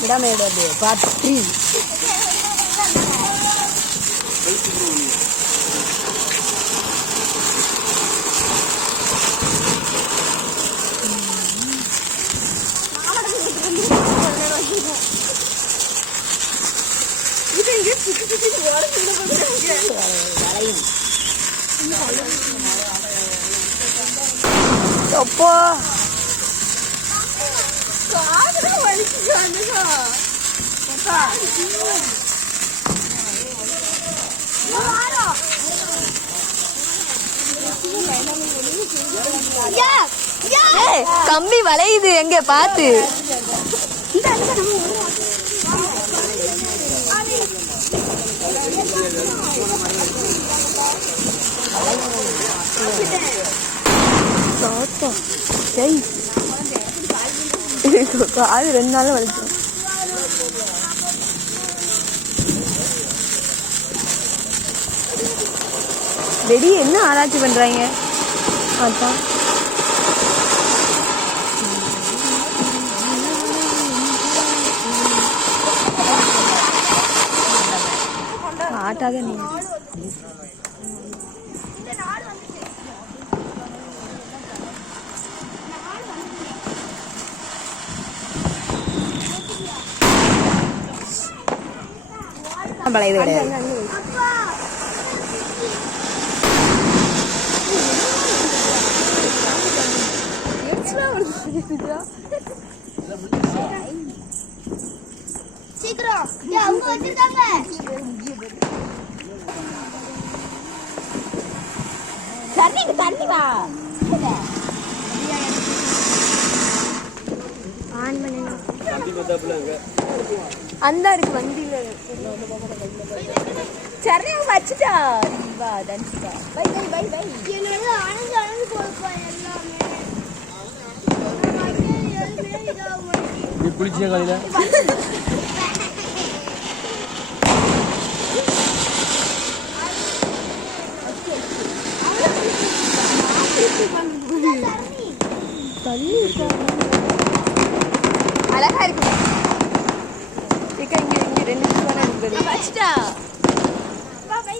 விடாமையிடாது பாட்டி அப்போ கம்பி வளையுது எங்க பாத்து காது 2 நாள் வலிக்கும். வெடி என்ன ஆராய்ச்சி பண்றாங்க? அதான் ஆட்டாத நீ பழையது கிடையாது. தண்ணி வா ஆன் பண்ணு அந்த இருக்கு வண்டியில சரி வச்சுட்டா வா Dhansika bye bye bye bye என்னோட ஆனந்த ஆனந்த போப்பா எல்லாமே நீ குளிச்சியா காலையில அழகா இருக்கு. இங்க 2 நிமிஷம் இருக்கு வச்சுட்டா வா பை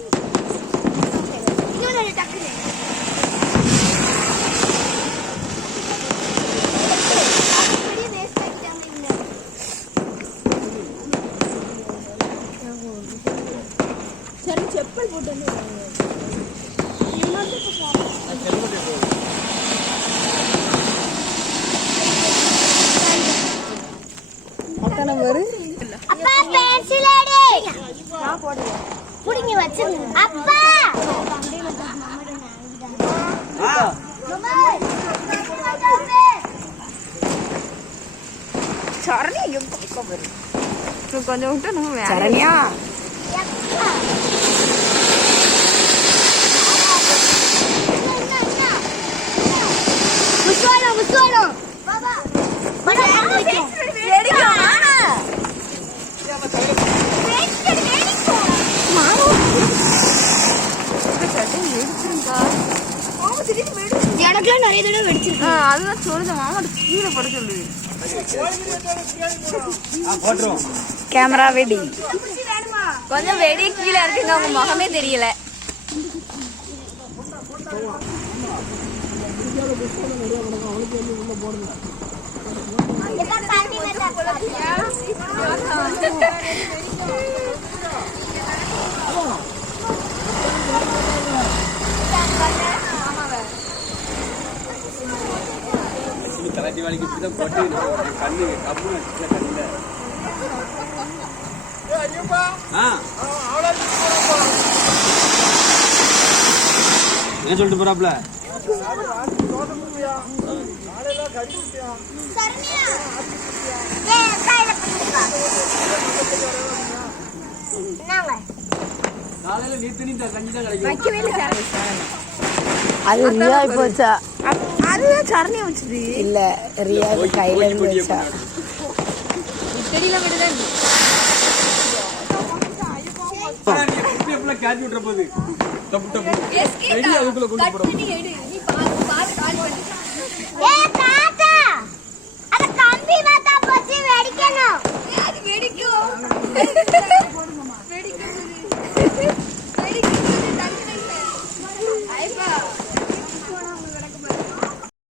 இவனே டக்குனே அப்படியே வேஸ்ட் ஆக்கிட்டாங்க இவங்க. சரி செப்பல் போட்டு வந்து இன்னொரு நம்பர் அப்பா பென்சில் எடு நான் போடுறேன் புடிங்க வச்சிருங்க அப்பா சரணி எங்க பக்கம் வரு நீ கொஞ்சம் விட்டு நம்ம சரணியா முஸ்வாலோ பாபா படா ரெடி எனக்குலாம் நிறைய தடவை வெடிச்சிருக்கு. அதுதான் சொல்லுது மாமா கீழே போட சொல்லு. கேமரா வெடி கொஞ்சம் வெடி கீழே இருக்குங்க உங்க முகமே தெரியல. தீபாவளிக்கு இப்படிதான் போட்டு கண்ணு கப்பு கண்ணில என்ன சொல்லிட்டு போறாப்ல காலையில நீத்து நீ கஞ்சி தான் கிடைக்கும். அது ரியா போச்சா அதுதான் சரணி வச்சுது இல்ல ரியா கையில இருந்துச்சா தெரியல விடுதான் கேட்ச் விட்டுற போது டப்பு டப்பு ரெடி அதுக்குள்ள கொண்டு போறோம். நீ பாத்து கால் பண்ணு ஏ தாத்தா அத கம்பி மாத்தா போச்சு வெடிக்கணும்.